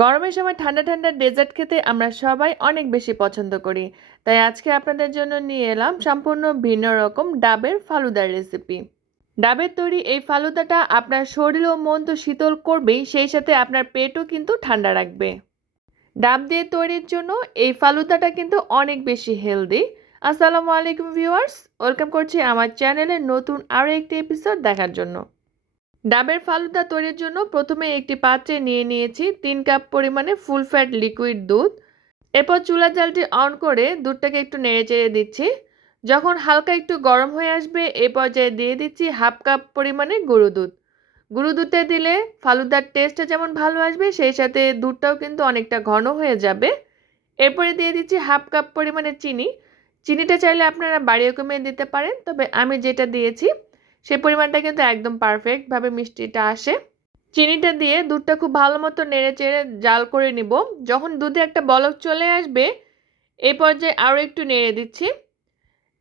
গরমের সময় ঠান্ডা ঠান্ডা ডেজার্ট খেতে আমরা সবাই অনেক বেশি পছন্দ করি। তাই আজকে আপনাদের জন্য নিয়ে এলাম সম্পূর্ণ ভিন্ন রকম ডাবের ফালুদার রেসিপি ডাবের তৈরি এই ফালুদাটা আপনার শরীর ও মন তো শীতল করবেই, সেই সাথে আপনার পেটও কিন্তু ঠান্ডা রাখবে। ডাব দিয়ে তৈরির জন্য এই ফালুদাটা কিন্তু অনেক বেশি হেলদি আসসালামু আলাইকুম ভিউয়ার্স ওয়েলকাম করছি আমার চ্যানেলের নতুন আরও একটি এপিসোড দেখার জন্য। ডাবের ফালুদা তৈরির জন্য প্রথমে একটি পাত্রে নিয়ে নিয়েছি তিন কাপ পরিমাণে ফুল ফ্যাট লিকুইড দুধ। এরপর চুলার জালটি অন করে দুধটাকে একটু নেড়ে চেড়ে দিচ্ছি। যখন হালকা একটু গরম হয়ে আসবে, এ পর্যায়ে দিয়ে দিচ্ছি হাফ কাপ পরিমাণে গুঁড়ো দুধ। গুঁড়ো দুধে দিলে ফালুদার টেস্টটা যেমন ভালো আসবে, সেই সাথে দুধটাও কিন্তু অনেকটা ঘন হয়ে যাবে। এরপরে দিয়ে দিচ্ছি হাফ কাপ পরিমাণে চিনি। চিনিটা চাইলে আপনারা বাড়িয়ে কমিয়ে দিতে পারেন, তবে আমি যেটা দিয়েছি সেই পরিমাণটা কিন্তু একদম পারফেক্টভাবে মিষ্টিটা আসে। চিনিটা দিয়ে দুধটা খুব ভালো মতো নেড়ে চেড়ে জাল করে নিব। যখন দুধে একটা বলক চলে আসবে এই পর্যায়ে আরও একটু নেড়ে দিচ্ছি।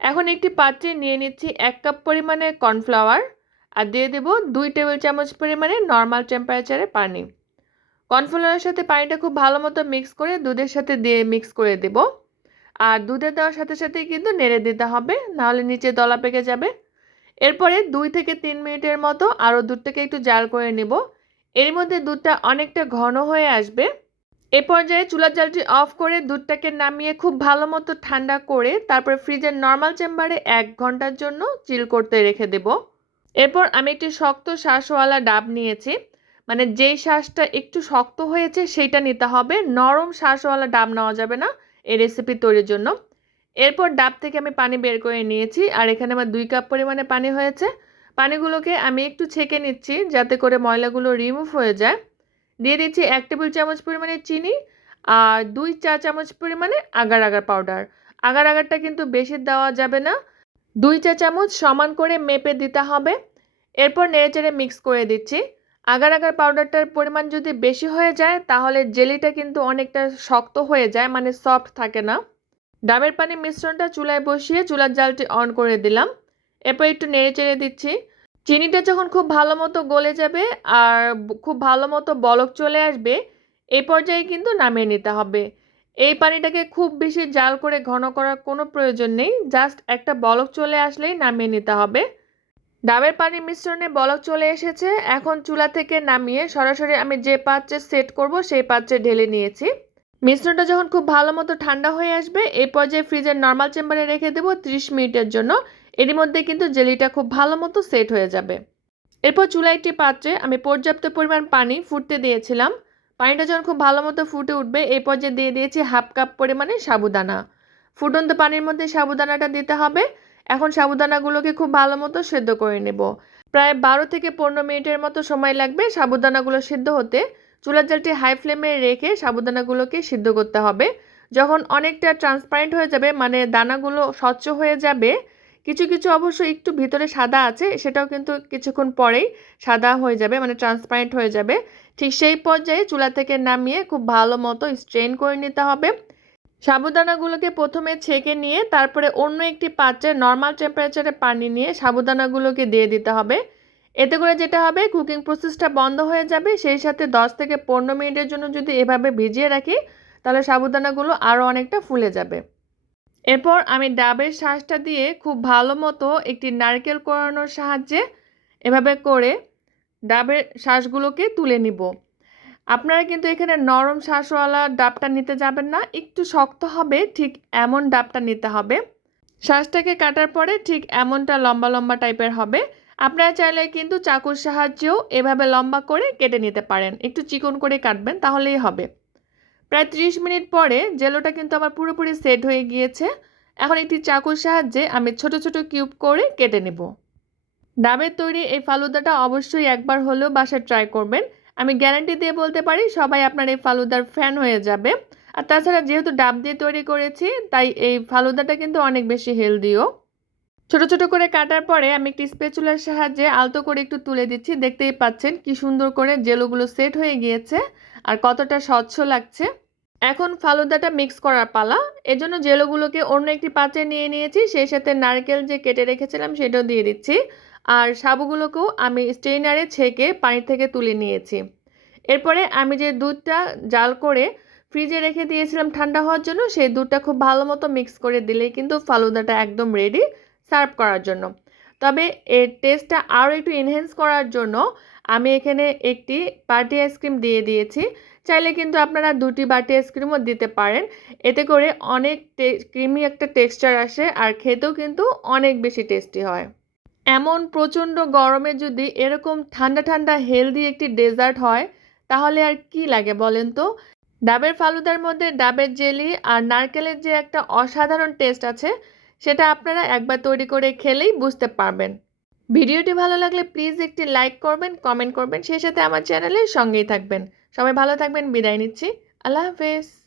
এখন একটি পাত্রে নিয়ে নিচ্ছি এক কাপ পরিমাণে কর্নফ্লাওয়ার আর দিয়ে দেব দুই টেবিল চামচ পরিমাণে নর্মাল টেম্পারেচারে পানি। কর্নফ্লাওয়ারের সাথে পানিটা খুব ভালো মতো মিক্স করে দুধের সাথে দিয়ে মিক্স করে দেব। আর দুধে দেওয়ার সাথে সাথে কিন্তু নেড়ে দিতে হবে, নাহলে নিচে দলা পেকে যাবে। এরপরে দুই থেকে তিন মিনিটের মতো আরও দুধটাকে একটু জাল করে নেব। এর মধ্যে দুধটা অনেকটা ঘন হয়ে আসবে। এ পর্যায়ে চুলার জালটি অফ করে দুধটাকে নামিয়ে খুব ভালো মতো ঠান্ডা করে তারপর ফ্রিজের নর্মাল চেম্বারে এক ঘণ্টার জন্য চিল করতে রেখে দেব। এরপর আমি একটি শক্ত শ্বাসওয়ালা ডাব নিয়েছি। মানে যেই শ্বাসটা একটু শক্ত হয়েছে, সেইটা নিতে হবে। নরম শ্বাসওয়ালা ডাব নেওয়া যাবে না এই রেসিপি তৈরির জন্য। এরপর ডাব থেকে আমি পানি বের করে নিয়েছি, আর এখানে আমার দুই কাপ পরিমাণে পানি হয়েছে। পানিগুলোকে আমি একটু ছেঁকে নিচ্ছি যাতে করে ময়লাগুলো রিমুভ হয়ে যায়। দিয়ে দিচ্ছি এক টেবিল চামচ পরিমাণে চিনি আর দুই চা চামচ পরিমাণে আগার আগার পাউডার আগার আগারটা কিন্তু বেশি দেওয়া যাবে না। দুই চা চামচ সমান করে মেপে দিতে হবে। এরপর নেড়েচেড়ে মিক্স করে দিচ্ছি। আগার আগার পাউডারটার পরিমাণ যদি বেশি হয়ে যায়, তাহলে জেলিটা কিন্তু অনেকটা শক্ত হয়ে যায় মানে সফট থাকে না। ডাবের পানি মিশ্রণটা চুলায় বসিয়ে চুলার জালটি অন করে দিলাম। এরপর একটু নেড়ে চেড়ে দিচ্ছি। চিনিটা যখন খুব ভালো মতো গলে যাবে আর খুব ভালো মতো বলক চলে আসবে এই পর্যায়ে কিন্তু নামিয়ে নিতে হবে। এই পানিটাকে খুব বেশি জাল করে ঘন করার কোনো প্রয়োজন নেই, জাস্ট একটা বলক চলে আসলেই নামিয়ে নিতে হবে। ডাবের পানি মিশ্রণে বলক চলে এসেছে, এখন চুলা থেকে নামিয়ে সরাসরি আমি যে পাত্রে সেট করব সেই পাত্রে ঢেলে নিয়েছি। মিশ্রণটা যখন খুব ভালো মতো ঠান্ডা হয়ে আসবে, এই পর্যায়ে ফ্রিজের নর্মাল চেম্বারে রেখে দেবো ত্রিশ মিনিটের জন্য। এরই মধ্যে কিন্তু জেলিটা খুব ভালো মতো সেট হয়ে যাবে। এরপর চুলা একটি পাত্রে আমি পর্যাপ্ত পরিমাণ পানি ফুটতে দিয়েছিলাম। পানিটা যখন খুব ভালো মতো ফুটে উঠবে, এই পর্যায়ে দিয়ে দিয়েছি হাফ কাপ পরিমাণে সাবুদানা। ফুটন্ত পানির মধ্যে সাবুদানাটা দিতে হবে। এখন সাবুদানাগুলোকে খুব ভালো মতো সেদ্ধ করে নেব। প্রায় বারো থেকে পনেরো মিনিটের মতো সময় লাগবে সাবুদানাগুলো সেদ্ধ হতে। চুলার জালটি হাই ফ্লেমে রেখে সাবুদানাগুলোকে সিদ্ধ করতে হবে। যখন অনেকটা ট্রান্সপারেন্ট হয়ে যাবে মানে দানাগুলো স্বচ্ছ হয়ে যাবে, কিছু কিছু অবশ্য একটু ভিতরে সাদা আছে, সেটাও কিন্তু কিছুক্ষণ পরেই সাদা হয়ে যাবে মানে ট্রান্সপারেন্ট হয়ে যাবে। ঠিক সেই পর্যায়ে চুলা থেকে নামিয়ে খুব ভালো মতো স্ট্রেন করে নিতে হবে। সাবুদানাগুলোকে প্রথমে ছেঁকে নিয়ে, তারপরে অন্য একটি পাত্রে নর্মাল টেম্পারেচারে পানি নিয়ে সাবুদানাগুলোকে দিয়ে দিতে হবে। এতে করে যেটা হবে কুকিং প্রসেসটা বন্ধ হয়ে যাবে। সেই সাথে 10 থেকে পনেরো মিনিটের জন্য যদি এভাবে ভিজিয়ে রাখি, তাহলে সাবুদানাগুলো আরও অনেকটা ফুলে যাবে। এরপর আমি ডাবের শ্বাসটা দিয়ে খুব ভালো মতো একটি নারকেল কোরানোর সাহায্যে এভাবে করে ডাবের শ্বাসগুলোকে তুলে নিব। আপনারা কিন্তু এখানে নরম শ্বাসওয়ালা ডাবটা নিতে যাবেন না, একটু শক্ত হবে, ঠিক এমন ডাবটা নিতে হবে। শ্বাসটাকে কাটার পরে ঠিক এমনটা লম্বা লম্বা টাইপের হবে। আপনারা চাইলে কিন্তু চাকুর সাহায্যেও এভাবে লম্বা করে কেটে নিতে পারেন। একটু চিকন করে কাটবেন, তাহলেই হবে। প্রায় ত্রিশ মিনিট পরে জেলোটা কিন্তু আমার পুরোপুরি সেট হয়ে গিয়েছে। এখন একটি চাকুর সাহায্যে আমি ছোট ছোট কিউব করে কেটে নেব। ডাবের তৈরি এই ফালুদাটা অবশ্যই একবার হলেও বাসায় ট্রাই করবেন। আমি গ্যারান্টি দিয়ে বলতে পারি, সবাই আপনার এই ফালুদার ফ্যান হয়ে যাবে। আর তাছাড়া যেহেতু ডাব দিয়ে তৈরি করেছি, তাই এই ফালুদাটা কিন্তু অনেক বেশি হেলদিও। ছোট ছোট করে কাটার পরে আমি একটি স্পেচুলার সাহায্যে আলতো করে একটু তুলে দিচ্ছি। দেখতেই পাচ্ছেন কি সুন্দর করে জেলোগুলো সেট হয়ে গিয়েছে আর কতটা স্বচ্ছ লাগছে। এখন ফালুদাটা মিক্স করার পালা। এজন্য জেলোগুলোকে অন্য একটি পাত্রে নিয়ে নিয়েছি। সেই সাথে নারকেল যে কেটে রেখেছিলাম সেটাও দিয়ে দিচ্ছি। আর সাবুগুলোকেও আমি স্ট্রেনারে ছেঁকে পানি থেকে তুলে নিয়েছি। এরপরে আমি যে দুধটা জাল করে ফ্রিজে রেখে দিয়েছিলাম ঠান্ডা হওয়ার জন্য, সেই দুধটা খুব ভালো মতো মিক্স করে দিলেই কিন্তু ফালুদাটা একদম রেডি। সার্ভ করার জন্য। তবে এর টেস্টটা আরও একটু এনহেন্স করার জন্য আমি এখানে একটি বাটি আইসক্রিম দিয়ে দিয়েছি। চাইলে কিন্তু আপনারা দুটি বাটি আইসক্রিমও দিতে পারেন। এতে করে অনেক ক্রিমি একটা টেক্সচার আসে আর খেতেও কিন্তু অনেক বেশি টেস্টি হয়। এমন প্রচণ্ড গরমে যদি এরকম ঠান্ডা ঠান্ডা হেলদি একটি ডেজার্ট হয়, তাহলে আর কি লাগে বলেন তো? ডাবের ফালুদার মধ্যে ডাবের জেলি আর নারকেলের যে একটা অসাধারণ টেস্ট আছে সেটা আপনারা একবার তৈরি করে খেলেই বুঝতে পারবেন। ভিডিওটি ভালো লাগলে প্লিজ একটি লাইক করবেন, কমেন্ট করবেন, সেই সাথে আমার চ্যানেলের সঙ্গেই থাকবেন। সবাই ভালো থাকবেন, বিদায় নিচ্ছি। আল্লাহ হাফেজ।